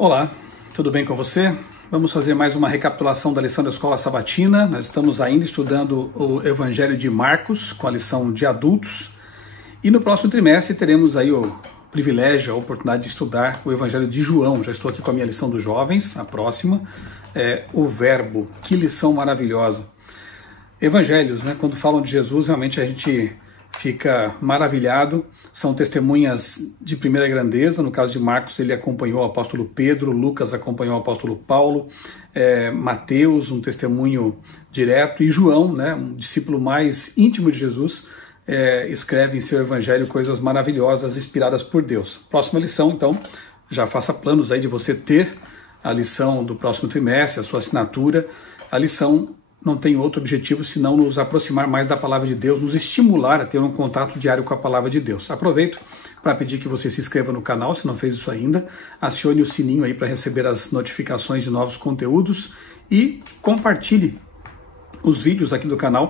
Olá, tudo bem com você? Vamos fazer mais uma recapitulação da lição da Escola Sabatina. Nós estamos ainda estudando o Evangelho de Marcos, com a lição de adultos. E no próximo trimestre teremos aí o privilégio, a oportunidade de estudar o Evangelho de João. Já estou aqui com a minha lição dos jovens, a próxima é o Verbo. Que lição maravilhosa! Evangelhos, né? Quando falam de Jesus, realmente a gente fica maravilhado. São testemunhas de primeira grandeza. No caso de Marcos, ele acompanhou o apóstolo Pedro, Lucas acompanhou o apóstolo Paulo, Mateus, um testemunho direto, e João, né, um discípulo mais íntimo de Jesus, escreve em seu evangelho coisas maravilhosas, inspiradas por Deus. Próxima lição, então, já faça planos aí de você ter a lição do próximo trimestre, a sua assinatura. A lição não tem outro objetivo senão nos aproximar mais da palavra de Deus, nos estimular a ter um contato diário com a palavra de Deus. Aproveito para pedir que você se inscreva no canal, se não fez isso ainda, acione o sininho aí para receber as notificações de novos conteúdos e compartilhe os vídeos aqui do canal,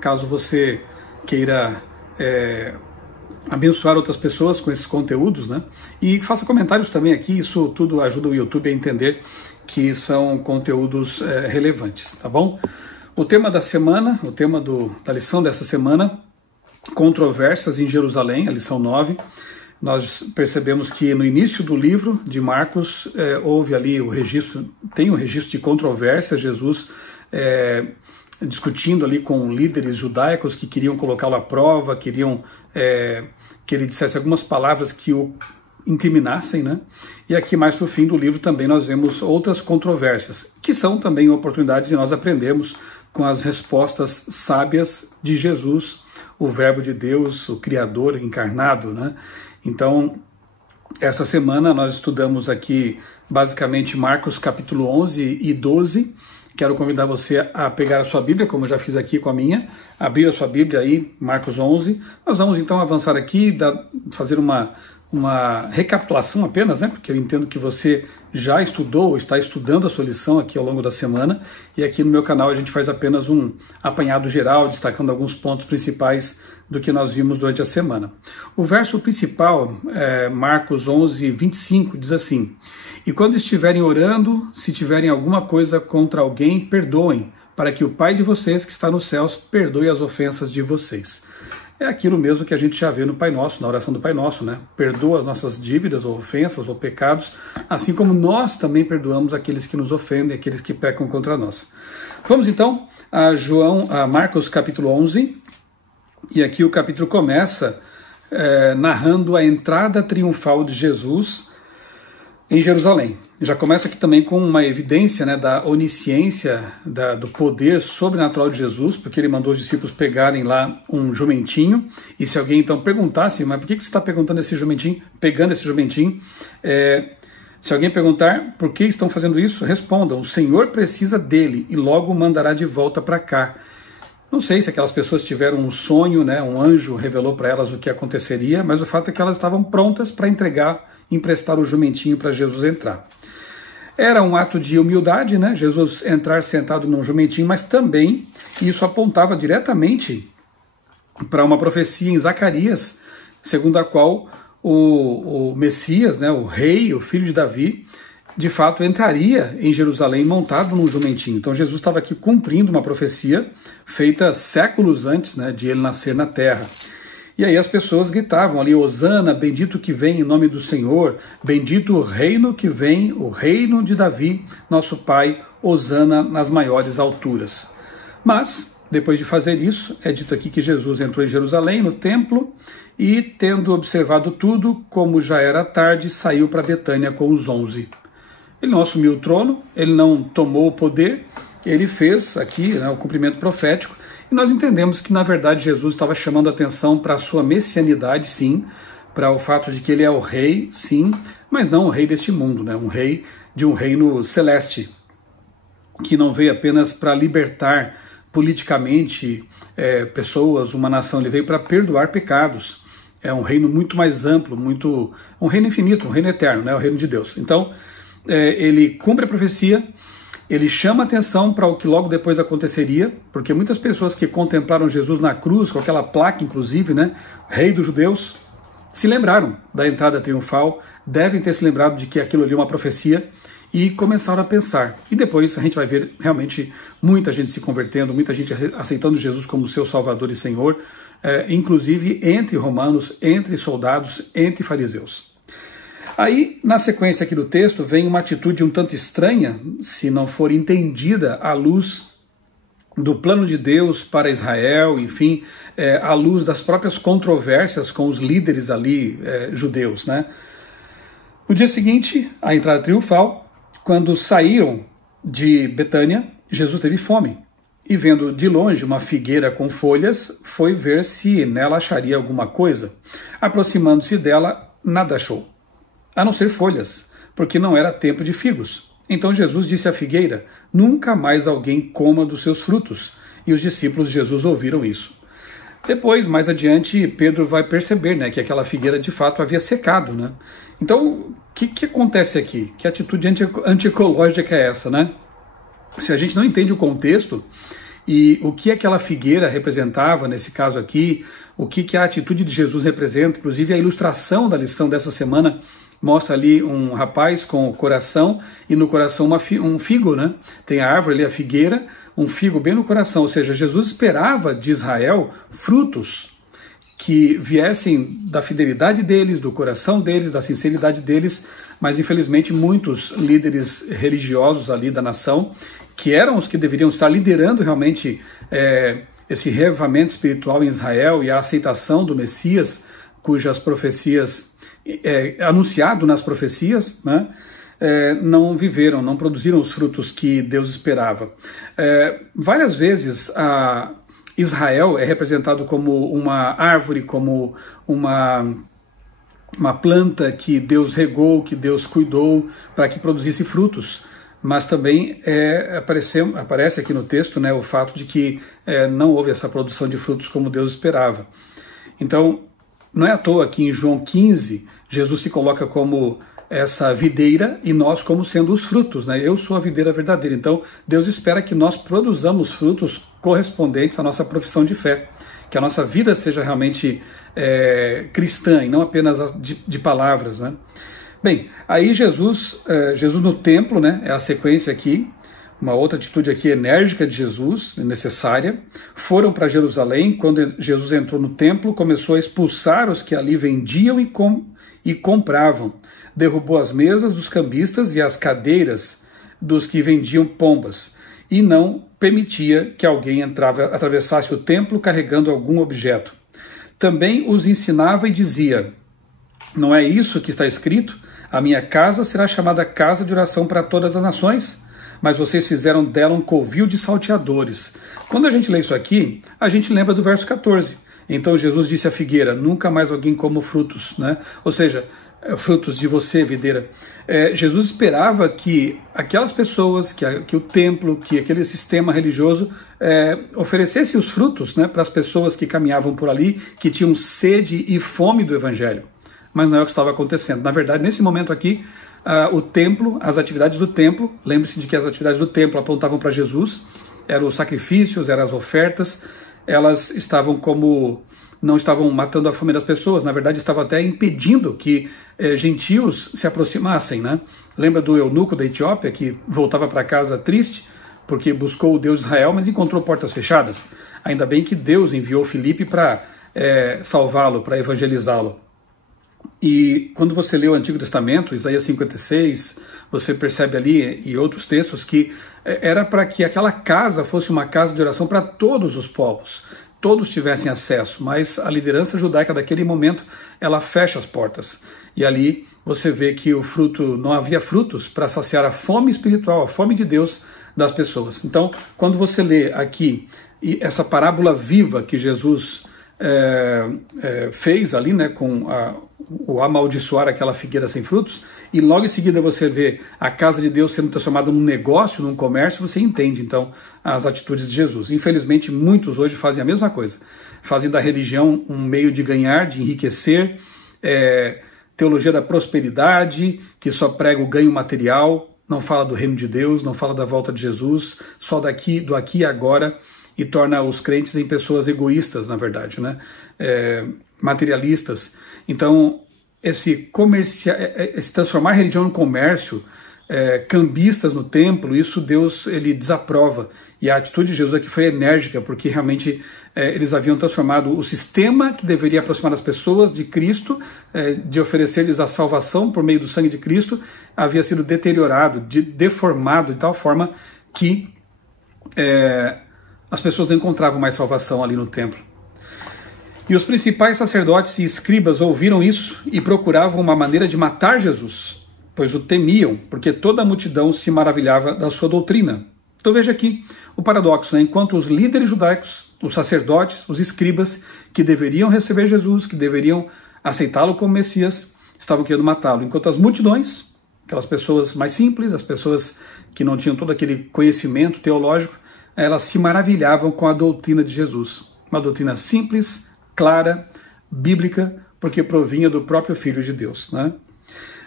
caso você queira abençoar outras pessoas com esses conteúdos, né? E faça comentários também aqui, isso tudo ajuda o YouTube a entender que são conteúdos relevantes, tá bom? O tema da semana, o tema da lição dessa semana, controvérsias em Jerusalém, a lição 9. Nós percebemos que no início do livro de Marcos houve ali tem um registro de controvérsias, Jesus discutindo ali com líderes judaicos que queriam colocá-lo à prova, queriam que ele dissesse algumas palavras que o incriminassem, né? E aqui mais para o fim do livro também nós vemos outras controvérsias, que são também oportunidades de nós aprendermos com as respostas sábias de Jesus, o Verbo de Deus, o Criador encarnado, né? Então, essa semana nós estudamos aqui basicamente Marcos capítulo 11 e 12. Quero convidar você a pegar a sua Bíblia, como eu já fiz aqui com a minha, abrir a sua Bíblia aí, Marcos 11. Nós vamos então avançar aqui, fazer uma recapitulação apenas, né? Porque eu entendo que você já estudou ou está estudando a sua lição aqui ao longo da semana, e aqui no meu canal a gente faz apenas um apanhado geral, destacando alguns pontos principais do que nós vimos durante a semana. O verso principal, Marcos 11, 25, diz assim: "E quando estiverem orando, se tiverem alguma coisa contra alguém, perdoem, para que o Pai de vocês que está nos céus perdoe as ofensas de vocês." É aquilo mesmo que a gente já vê no Pai Nosso, na oração do Pai Nosso, né? Perdoa as nossas dívidas ou ofensas ou pecados, assim como nós também perdoamos aqueles que nos ofendem, aqueles que pecam contra nós. Vamos então a Marcos capítulo 11, e aqui o capítulo começa narrando a entrada triunfal de Jesus em Jerusalém. Já começa aqui também com uma evidência, né, da onisciência, do poder sobrenatural de Jesus, porque ele mandou os discípulos pegarem lá um jumentinho, e se alguém então perguntasse, mas por que você está pegando esse jumentinho? Se alguém perguntar por que estão fazendo isso, respondam: o Senhor precisa dele e logo o mandará de volta para cá. Não sei se aquelas pessoas tiveram um sonho, né, um anjo revelou para elas o que aconteceria, mas o fato é que elas estavam prontas para emprestar o jumentinho para Jesus entrar. Era um ato de humildade, né? Jesus entrar sentado num jumentinho, mas também isso apontava diretamente para uma profecia em Zacarias, segundo a qual o Messias, né, o rei, o filho de Davi, de fato entraria em Jerusalém montado num jumentinho. Então Jesus estava aqui cumprindo uma profecia feita séculos antes, né, de ele nascer na terra. E aí as pessoas gritavam ali: Hosana, bendito que vem em nome do Senhor, bendito o reino que vem, o reino de Davi, nosso pai, Hosana nas maiores alturas. Mas, depois de fazer isso, é dito aqui que Jesus entrou em Jerusalém, no templo, e tendo observado tudo, como já era tarde, saiu para Betânia com os 11. Ele não assumiu o trono, ele não tomou o poder, ele fez aqui, né, o cumprimento profético. E nós entendemos que, na verdade, Jesus estava chamando a atenção para a sua messianidade, sim, para o fato de que ele é o rei, sim, mas não o rei deste mundo, né? Um rei de um reino celeste, que não veio apenas para libertar politicamente pessoas, uma nação, ele veio para perdoar pecados. É um reino muito mais amplo, um reino infinito, um reino eterno, né? O reino de Deus. Então, ele cumpre a profecia, ele chama atenção para o que logo depois aconteceria, porque muitas pessoas que contemplaram Jesus na cruz, com aquela placa inclusive, né, Rei dos Judeus, se lembraram da entrada triunfal, devem ter se lembrado de que aquilo ali é uma profecia e começaram a pensar. E depois a gente vai ver realmente muita gente se convertendo, muita gente aceitando Jesus como seu Salvador e Senhor, inclusive entre romanos, entre soldados, entre fariseus. Aí, na sequência aqui do texto, vem uma atitude um tanto estranha, se não for entendida à luz do plano de Deus para Israel, enfim, à luz das próprias controvérsias com os líderes ali judeus, né? No dia seguinte, a entrada triunfal, quando saíram de Betânia, Jesus teve fome e, vendo de longe uma figueira com folhas, foi ver se nela acharia alguma coisa. Aproximando-se dela, nada achou, a não ser folhas, porque não era tempo de figos. Então Jesus disse à figueira: nunca mais alguém coma dos seus frutos. E os discípulos de Jesus ouviram isso. Depois, mais adiante, Pedro vai perceber, né, que aquela figueira de fato havia secado, né? Então, o que acontece aqui? Que atitude antiecológica é essa, né? Se a gente não entende o contexto e o que aquela figueira representava, nesse caso aqui, o que a atitude de Jesus representa, inclusive a ilustração da lição dessa semana mostra ali um rapaz com o coração e no coração um figo, né? Tem a árvore ali, a figueira, um figo bem no coração, ou seja, Jesus esperava de Israel frutos que viessem da fidelidade deles, do coração deles, da sinceridade deles, mas infelizmente muitos líderes religiosos ali da nação, que eram os que deveriam estar liderando realmente esse reavivamento espiritual em Israel e a aceitação do Messias, cujas profecias anunciado nas profecias, né, não viveram, não produziram os frutos que Deus esperava. Várias vezes Israel é representado como uma árvore, como uma planta que Deus regou, que Deus cuidou para que produzisse frutos. Mas também aparece aqui no texto, né, o fato de que não houve essa produção de frutos como Deus esperava. Então, não é à toa que em João 15, Jesus se coloca como essa videira e nós como sendo os frutos, né? Eu sou a videira verdadeira. Então, Deus espera que nós produzamos frutos correspondentes à nossa profissão de fé, que a nossa vida seja realmente cristã e não apenas de palavras, né? Bem, aí Jesus no templo, né? É a sequência aqui. Uma outra atitude aqui enérgica de Jesus, necessária. Foram para Jerusalém. Quando Jesus entrou no templo, começou a expulsar os que ali vendiam e compravam. Derrubou as mesas dos cambistas e as cadeiras dos que vendiam pombas. E não permitia que alguém atravessasse o templo carregando algum objeto. Também os ensinava e dizia: não é isso que está escrito? A minha casa será chamada casa de oração para todas as nações, mas vocês fizeram dela um covil de salteadores. Quando a gente lê isso aqui, a gente lembra do verso 14. Então Jesus disse à figueira: nunca mais alguém coma frutos, né? Ou seja, frutos de você, videira. Jesus esperava que aquelas pessoas, que o templo, que aquele sistema religioso oferecesse os frutos, né, para as pessoas que caminhavam por ali, que tinham sede e fome do evangelho. Mas não é o que estava acontecendo. Na verdade, nesse momento aqui, o templo, as atividades do templo, lembre-se de que as atividades do templo apontavam para Jesus, eram os sacrifícios, eram as ofertas, elas estavam não estavam matando a fome das pessoas, na verdade estavam até impedindo que gentios se aproximassem, né? Lembra do eunuco da Etiópia que voltava para casa triste porque buscou o Deus de Israel, mas encontrou portas fechadas? Ainda bem que Deus enviou Filipe para salvá-lo, para evangelizá-lo. E quando você lê o Antigo Testamento, Isaías 56, você percebe ali, e outros textos, que era para que aquela casa fosse uma casa de oração para todos os povos, todos tivessem acesso, mas a liderança judaica daquele momento, ela fecha as portas. E ali você vê que o fruto, não havia frutos para saciar a fome espiritual, a fome de Deus das pessoas. Então, quando você lê aqui essa parábola viva que Jesus fez ali, né, com o amaldiçoar aquela figueira sem frutos, e logo em seguida você vê a casa de Deus sendo transformada num negócio, num comércio, você entende então as atitudes de Jesus. Infelizmente muitos hoje fazem a mesma coisa, fazem da religião um meio de ganhar, de enriquecer, teologia da prosperidade, que só prega o ganho material, não fala do reino de Deus, não fala da volta de Jesus, só do aqui e agora, e torna os crentes em pessoas egoístas, na verdade, né? materialistas. Então, esse transformar a religião no comércio, cambistas no templo, isso Deus ele desaprova. E a atitude de Jesus aqui foi enérgica, porque realmente eles haviam transformado o sistema que deveria aproximar as pessoas de Cristo, de oferecer-lhes a salvação por meio do sangue de Cristo, havia sido deteriorado, deformado de tal forma que as pessoas não encontravam mais salvação ali no templo. E os principais sacerdotes e escribas ouviram isso e procuravam uma maneira de matar Jesus, pois o temiam, porque toda a multidão se maravilhava da sua doutrina. Então veja aqui o paradoxo, né? Enquanto os líderes judaicos, os sacerdotes, os escribas, que deveriam receber Jesus, que deveriam aceitá-lo como Messias, estavam querendo matá-lo, enquanto as multidões, aquelas pessoas mais simples, as pessoas que não tinham todo aquele conhecimento teológico, elas se maravilhavam com a doutrina de Jesus. Uma doutrina simples, clara, bíblica, porque provinha do próprio Filho de Deus, né?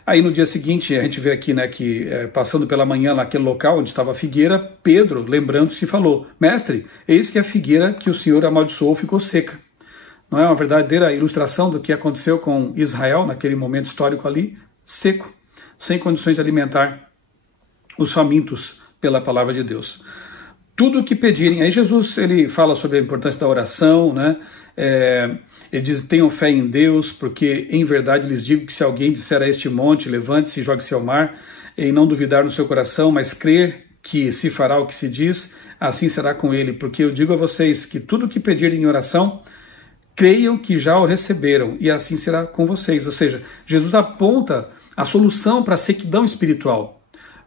Aí no dia seguinte, a gente vê aqui, né, que passando pela manhã naquele local onde estava a figueira, Pedro, lembrando-se, falou: Mestre, eis que a figueira que o Senhor amaldiçoou ficou seca. Não é uma verdadeira ilustração do que aconteceu com Israel naquele momento histórico ali? Seco, sem condições de alimentar os famintos pela palavra de Deus. Tudo o que pedirem. Aí Jesus ele fala sobre a importância da oração, né? Ele diz: tenham fé em Deus, porque em verdade lhes digo que se alguém disser a este monte, levante-se e jogue-se ao mar, e não duvidar no seu coração, mas crer que se fará o que se diz, assim será com ele. Porque eu digo a vocês que tudo o que pedirem em oração, creiam que já o receberam, e assim será com vocês. Ou seja, Jesus aponta a solução para a sequidão espiritual,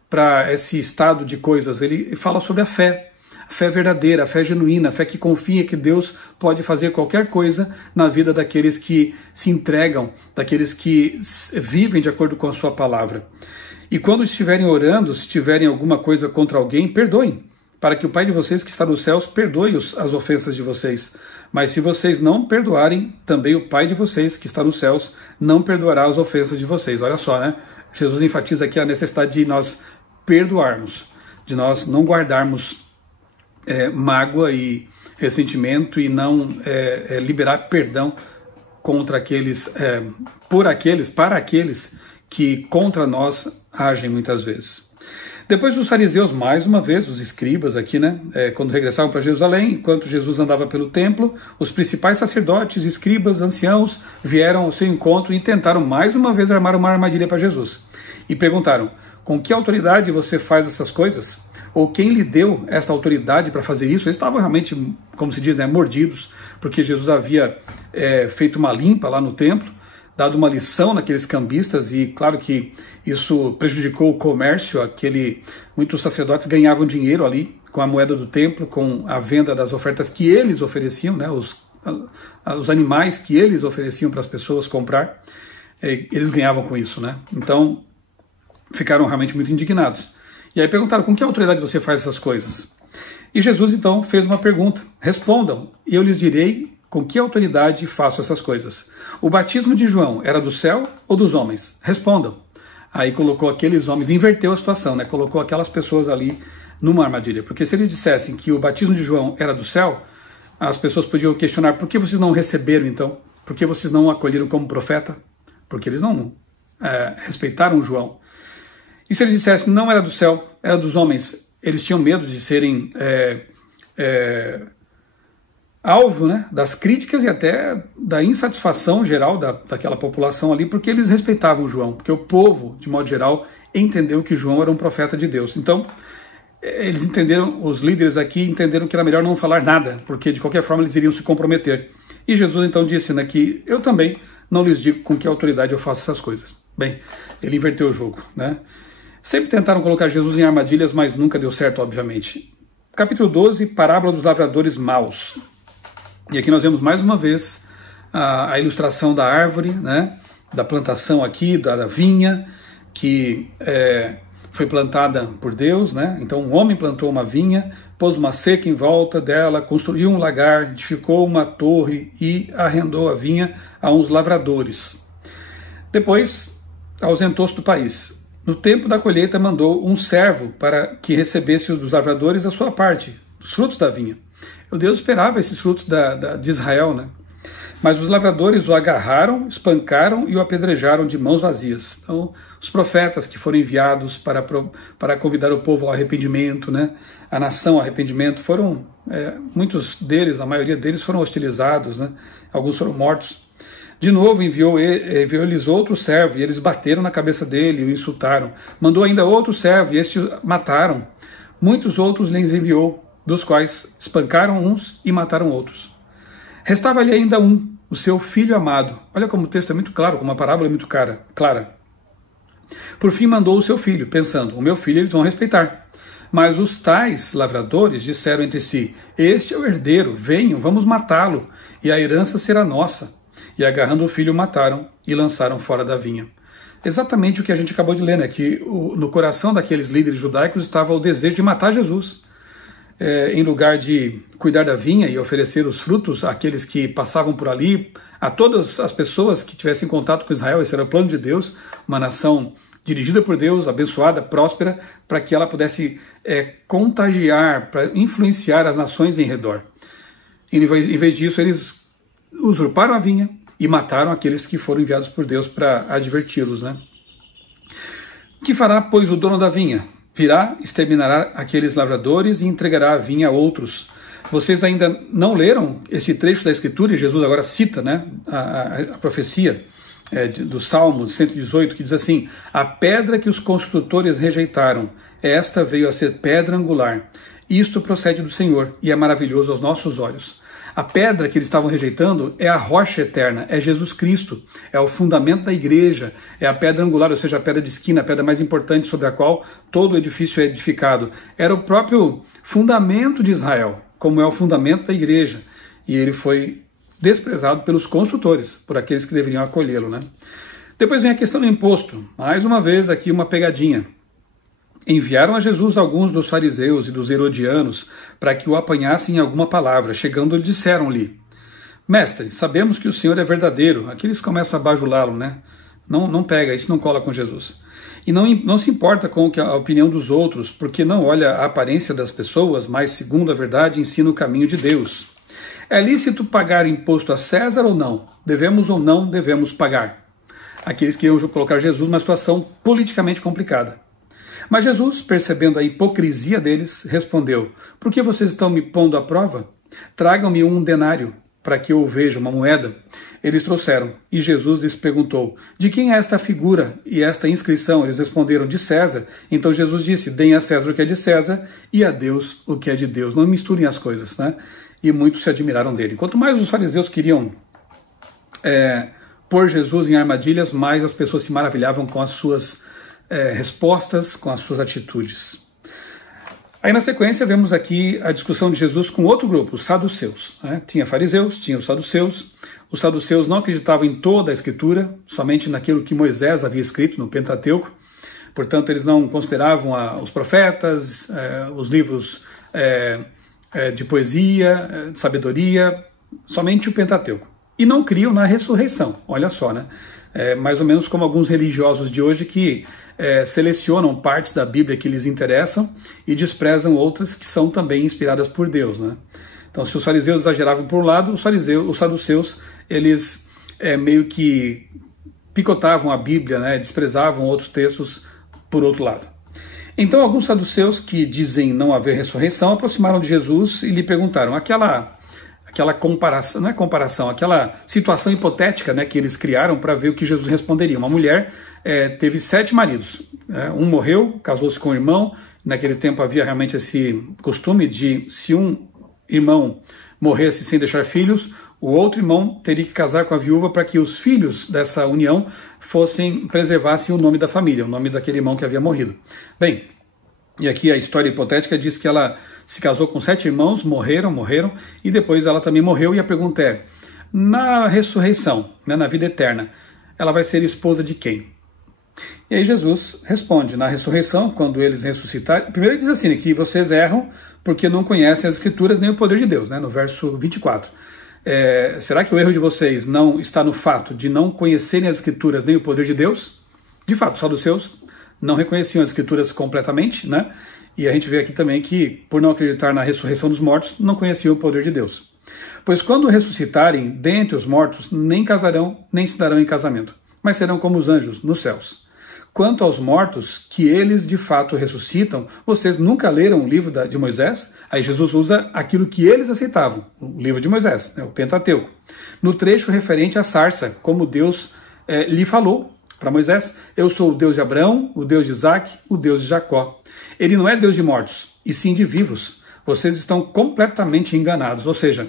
para esse estado de coisas. Ele fala sobre a fé verdadeira, a fé genuína, a fé que confia que Deus pode fazer qualquer coisa na vida daqueles que se entregam, daqueles que vivem de acordo com a sua palavra. E quando estiverem orando, se tiverem alguma coisa contra alguém, perdoem, para que o Pai de vocês que está nos céus perdoe as ofensas de vocês. Mas se vocês não perdoarem, também o Pai de vocês que está nos céus não perdoará as ofensas de vocês. Olha só, né? Jesus enfatiza aqui a necessidade de nós perdoarmos, de nós não guardarmos mágoa e ressentimento e não liberar perdão contra aqueles, para aqueles que contra nós agem muitas vezes. Depois os fariseus, mais uma vez, os escribas aqui, né, quando regressavam para Jerusalém, enquanto Jesus andava pelo templo, os principais sacerdotes, escribas, anciãos, vieram ao seu encontro e tentaram mais uma vez armar uma armadilha para Jesus. E perguntaram: com que autoridade você faz essas coisas? Ou quem lhe deu esta autoridade para fazer isso? Eles estavam realmente, como se diz, né, mordidos, porque Jesus havia feito uma limpa lá no templo, dado uma lição naqueles cambistas, e claro que isso prejudicou o comércio. Muitos sacerdotes ganhavam dinheiro ali com a moeda do templo, com a venda das ofertas que eles ofereciam, né, os animais que eles ofereciam para as pessoas comprar, eles ganhavam com isso, né? Então ficaram realmente muito indignados. E aí perguntaram: com que autoridade você faz essas coisas? E Jesus então fez uma pergunta: respondam, e eu lhes direi com que autoridade faço essas coisas. O batismo de João era do céu ou dos homens? Respondam. Aí colocou aqueles homens, inverteu a situação, né? Colocou aquelas pessoas ali numa armadilha. Porque se eles dissessem que o batismo de João era do céu, as pessoas podiam questionar: por que vocês não receberam então? Por que vocês não o acolheram como profeta? Porque eles não respeitaram João. E se eles dissessem não era do céu, era dos homens, eles tinham medo de serem alvo, né, das críticas e até da insatisfação geral daquela população ali, porque eles respeitavam João, porque o povo, de modo geral, entendeu que João era um profeta de Deus. Então, eles entenderam, os líderes aqui entenderam que era melhor não falar nada, porque de qualquer forma eles iriam se comprometer. E Jesus então disse, né, que eu também não lhes digo com que autoridade eu faço essas coisas. Bem, ele inverteu o jogo, né? Sempre tentaram colocar Jesus em armadilhas, mas nunca deu certo, obviamente. Capítulo 12, parábola dos lavradores maus. E aqui nós vemos mais uma vez a ilustração da árvore, né, da plantação aqui, da vinha, que foi plantada por Deus, né? Então um homem plantou uma vinha, pôs uma cerca em volta dela, construiu um lagar, edificou uma torre e arrendou a vinha a uns lavradores. Depois ausentou-se do país. No tempo da colheita mandou um servo para que recebesse dos lavradores a sua parte, dos frutos da vinha. O Deus esperava esses frutos de Israel, né? Mas os lavradores o agarraram, espancaram e o apedrejaram de mãos vazias. Então, os profetas que foram enviados para convidar o povo ao arrependimento, né, a nação ao arrependimento, muitos deles, a maioria deles foram hostilizados, né, alguns foram mortos. De novo enviou-lhes outro servo, e eles bateram na cabeça dele e o insultaram. Mandou ainda outro servo, e este o mataram. Muitos outros lhes enviou, dos quais espancaram uns e mataram outros. Restava-lhe ainda um, o seu filho amado. Olha como o texto é muito claro, como a parábola é muito clara. Por fim mandou o seu filho, pensando, o meu filho eles vão respeitar. Mas os tais lavradores disseram entre si, este é o herdeiro, venham, vamos matá-lo, e a herança será nossa. E agarrando o filho, mataram e lançaram fora da vinha. Exatamente o que a gente acabou de ler, né? Que no coração daqueles líderes judaicos estava o desejo de matar Jesus. Em lugar de cuidar da vinha e oferecer os frutos àqueles que passavam por ali, a todas as pessoas que tivessem contato com Israel, esse era o plano de Deus, uma nação dirigida por Deus, abençoada, próspera, para que ela pudesse contagiar, para influenciar as nações em redor. Em vez disso, eles usurparam a vinha e mataram aqueles que foram enviados por Deus para adverti-los, né? Que fará, pois, o dono da vinha? Virá, exterminará aqueles lavradores e entregará a vinha a outros. Vocês ainda não leram esse trecho da Escritura, e Jesus agora cita, né, a profecia do Salmo 118, que diz assim, a pedra que os construtores rejeitaram, esta veio a ser pedra angular. Isto procede do Senhor e é maravilhoso aos nossos olhos. A pedra que eles estavam rejeitando é a rocha eterna, é Jesus Cristo, é o fundamento da igreja, é a pedra angular, ou seja, a pedra de esquina, a pedra mais importante sobre a qual todo o edifício é edificado. Era o próprio fundamento de Israel, como é o fundamento da igreja. E ele foi desprezado pelos construtores, por aqueles que deveriam acolhê-lo, né? Depois vem a questão do imposto. Mais uma vez aqui uma pegadinha. Enviaram a Jesus alguns dos fariseus e dos herodianos para que o apanhassem em alguma palavra. Chegando, disseram-lhe, mestre, sabemos que o Senhor é verdadeiro. Aqui eles começam a bajulá-lo, né? Não pega, isso não cola com Jesus. E não se importa com a opinião dos outros, porque não olha a aparência das pessoas, mas, segundo a verdade, ensina o caminho de Deus. É lícito pagar imposto a César ou não? Devemos ou não devemos pagar? Aqueles que iam colocar Jesus numa situação politicamente complicada. Mas Jesus, percebendo a hipocrisia deles, respondeu, por que vocês estão me pondo à prova? Tragam-me um denário, para que eu veja uma moeda. Eles trouxeram, e Jesus lhes perguntou, de quem é esta figura e esta inscrição? Eles responderam, de César. Então Jesus disse, deem a César o que é de César e a Deus o que é de Deus. Não misturem as coisas, né? E muitos se admiraram dele. Quanto mais os fariseus queriam pôr Jesus em armadilhas, mais as pessoas se maravilhavam com as suas respostas, com as suas atitudes. Aí na sequência vemos aqui a discussão de Jesus com outro grupo, os saduceus, né? Tinha fariseus, tinha os saduceus. Os saduceus não acreditavam em toda a Escritura, somente naquilo que Moisés havia escrito no Pentateuco. Portanto, eles não consideravam os profetas, os livros de poesia, de sabedoria, somente o Pentateuco. E não criam na ressurreição, olha só, né? Mais ou menos como alguns religiosos de hoje que selecionam partes da Bíblia que lhes interessam e desprezam outras que são também inspiradas por Deus, né? Então, se os fariseus exageravam por um lado, os saduceus, eles meio que picotavam a Bíblia, né? Desprezavam outros textos por outro lado. Então, alguns saduceus que dizem não haver ressurreição aproximaram de Jesus e lhe perguntaram, aquela comparação, não é comparação, aquela situação hipotética, né, que eles criaram para ver o que Jesus responderia. Uma mulher teve 7 maridos, um morreu, casou-se com um irmão. Naquele tempo havia realmente esse costume de, se um irmão morresse sem deixar filhos, o outro irmão teria que casar com a viúva para que os filhos dessa união preservassem o nome da família, o nome daquele irmão que havia morrido. Bem, e aqui a história hipotética diz que ela se casou com 7 irmãos, morreram, e depois ela também morreu, e a pergunta é, na ressurreição, né, na vida eterna, ela vai ser esposa de quem? E aí Jesus responde, na ressurreição, quando eles ressuscitarem, primeiro ele diz assim, que vocês erram porque não conhecem as Escrituras nem o poder de Deus, né, no verso 24. Será que o erro de vocês não está no fato de não conhecerem as Escrituras nem o poder de Deus? De fato, os saduceus não reconheciam as Escrituras completamente, né? E a gente vê aqui também que, por não acreditar na ressurreição dos mortos, não conheciam o poder de Deus. Pois quando ressuscitarem dentre os mortos, nem casarão, nem se darão em casamento, mas serão como os anjos nos céus. Quanto aos mortos, que eles de fato ressuscitam, vocês nunca leram o livro de Moisés? Aí Jesus usa aquilo que eles aceitavam, o livro de Moisés, né, o Pentateuco. No trecho referente à sarça, como Deus lhe falou para Moisés: eu sou o Deus de Abraão, o Deus de Isaac, o Deus de Jacó. Ele não é Deus de mortos, e sim de vivos. Vocês estão completamente enganados. Ou seja,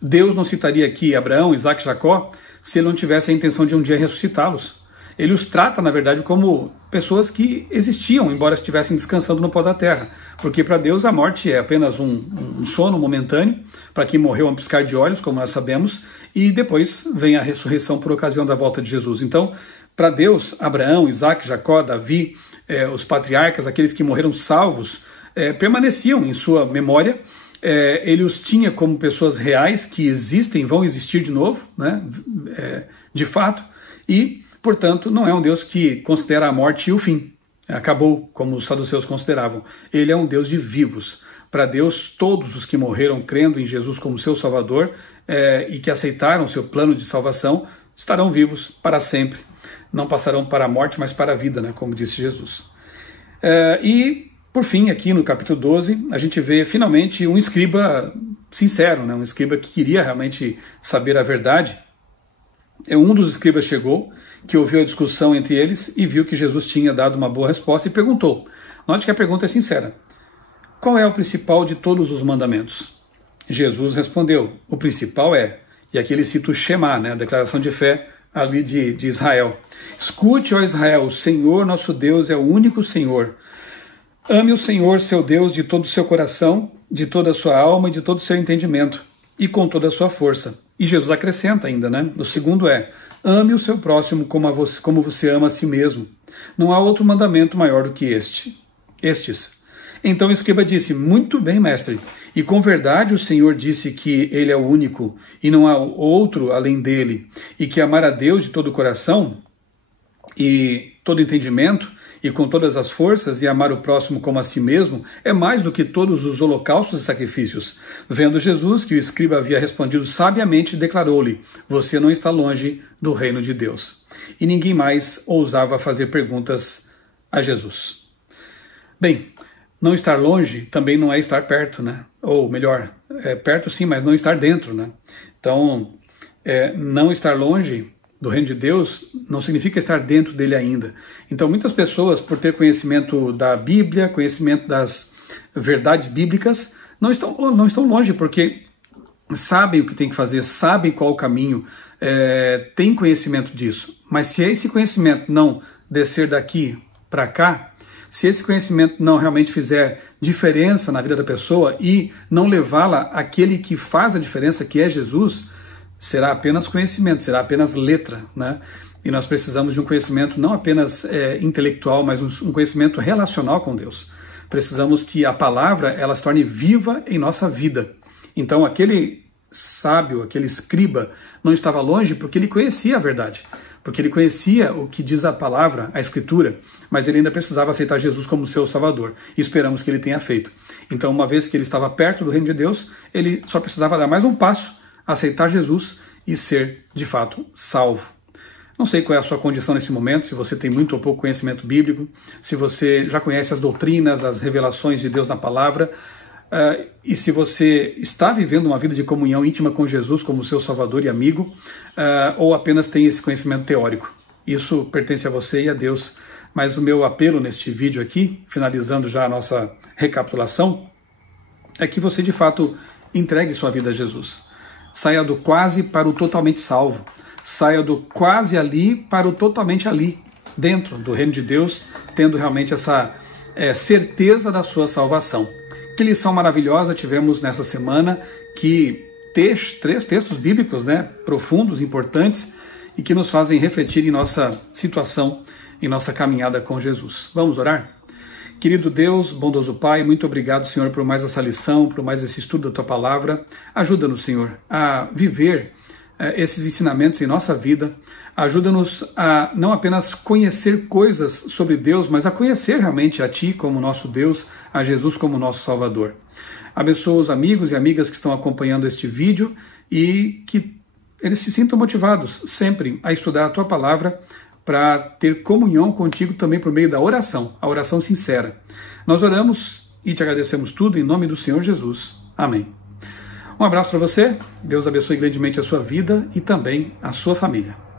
Deus não citaria aqui Abraão, Isaac e Jacó se ele não tivesse a intenção de um dia ressuscitá-los. Ele os trata, na verdade, como pessoas que existiam, embora estivessem descansando no pó da terra. Porque para Deus a morte é apenas um sono momentâneo, para quem morreu a um piscar de olhos, como nós sabemos, e depois vem a ressurreição por ocasião da volta de Jesus. Então, para Deus, Abraão, Isaac, Jacó, Davi, os patriarcas, aqueles que morreram salvos, permaneciam em sua memória. Ele os tinha como pessoas reais que existem, vão existir de novo, né? De fato, e, portanto, não é um Deus que considera a morte e o fim. Acabou, como os saduceus consideravam. Ele é um Deus de vivos. Para Deus, todos os que morreram crendo em Jesus como seu Salvador e que aceitaram seu plano de salvação estarão vivos para sempre. Não passarão para a morte, mas para a vida, né? Como disse Jesus. E, por fim, aqui no capítulo 12, a gente vê finalmente um escriba sincero, né? Um escriba que queria realmente saber a verdade. Um dos escribas chegou, que ouviu a discussão entre eles e viu que Jesus tinha dado uma boa resposta e perguntou. Note que a pergunta é sincera. Qual é o principal de todos os mandamentos? Jesus respondeu, o principal é, e aqui ele cita o Shema, né, a declaração de fé ali de Israel. Escute, ó Israel, o Senhor nosso Deus é o único Senhor. Ame o Senhor, seu Deus, de todo o seu coração, de toda a sua alma e de todo o seu entendimento, e com toda a sua força. E Jesus acrescenta ainda, né? O segundo é, ame o seu próximo como você ama a si mesmo. Não há outro mandamento maior do que estes. Então o escriba disse, muito bem, mestre, e com verdade o Senhor disse que ele é o único, e não há outro além dele, e que amar a Deus de todo o coração, e todo entendimento, e com todas as forças, e amar o próximo como a si mesmo, é mais do que todos os holocaustos e sacrifícios. Vendo Jesus que o escriba havia respondido sabiamente, declarou-lhe, você não está longe do reino de Deus. E ninguém mais ousava fazer perguntas a Jesus. Bem, não estar longe também não é estar perto, né? Ou melhor, perto sim, mas não estar dentro, né? Então, não estar longe do reino de Deus não significa estar dentro dele ainda. Então, muitas pessoas, por ter conhecimento da Bíblia, conhecimento das verdades bíblicas, não estão longe, porque sabem o que tem que fazer, sabem qual o caminho, têm conhecimento disso. Mas se esse conhecimento não descer daqui para cá, se esse conhecimento não realmente fizer diferença na vida da pessoa e não levá-la àquele que faz a diferença, que é Jesus, será apenas conhecimento, será apenas letra, né? E nós precisamos de um conhecimento não apenas intelectual, mas um conhecimento relacional com Deus. Precisamos que a palavra ela se torne viva em nossa vida. Então aquele sábio, aquele escriba, não estava longe porque ele conhecia a verdade, porque ele conhecia o que diz a palavra, a Escritura, mas ele ainda precisava aceitar Jesus como seu Salvador, e esperamos que ele tenha feito. Então, uma vez que ele estava perto do reino de Deus, ele só precisava dar mais um passo, aceitar Jesus e ser, de fato, salvo. Não sei qual é a sua condição nesse momento, se você tem muito ou pouco conhecimento bíblico, se você já conhece as doutrinas, as revelações de Deus na palavra, e se você está vivendo uma vida de comunhão íntima com Jesus como seu Salvador e amigo, ou apenas tem esse conhecimento teórico. Isso pertence a você e a Deus. Mas o meu apelo neste vídeo aqui, finalizando já a nossa recapitulação, é que você de fato entregue sua vida a Jesus. Saia do quase para o totalmente salvo. Saia do quase ali para o totalmente ali, dentro do reino de Deus, tendo realmente essa certeza da sua salvação. Que lição maravilhosa tivemos nessa semana, que três textos bíblicos, né, profundos, importantes, e que nos fazem refletir em nossa situação, em nossa caminhada com Jesus. Vamos orar? Querido Deus, bondoso Pai, muito obrigado, Senhor, por mais essa lição, por mais esse estudo da Tua Palavra. Ajuda-nos, Senhor, a viver esses ensinamentos em nossa vida. Ajuda-nos a não apenas conhecer coisas sobre Deus, mas a conhecer realmente a Ti como nosso Deus, a Jesus como nosso Salvador. Abençoa os amigos e amigas que estão acompanhando este vídeo e que eles se sintam motivados sempre a estudar a Tua Palavra para ter comunhão contigo também por meio da oração, a oração sincera. Nós oramos e te agradecemos tudo em nome do Senhor Jesus. Amém. Um abraço para você, Deus abençoe grandemente a sua vida e também a sua família.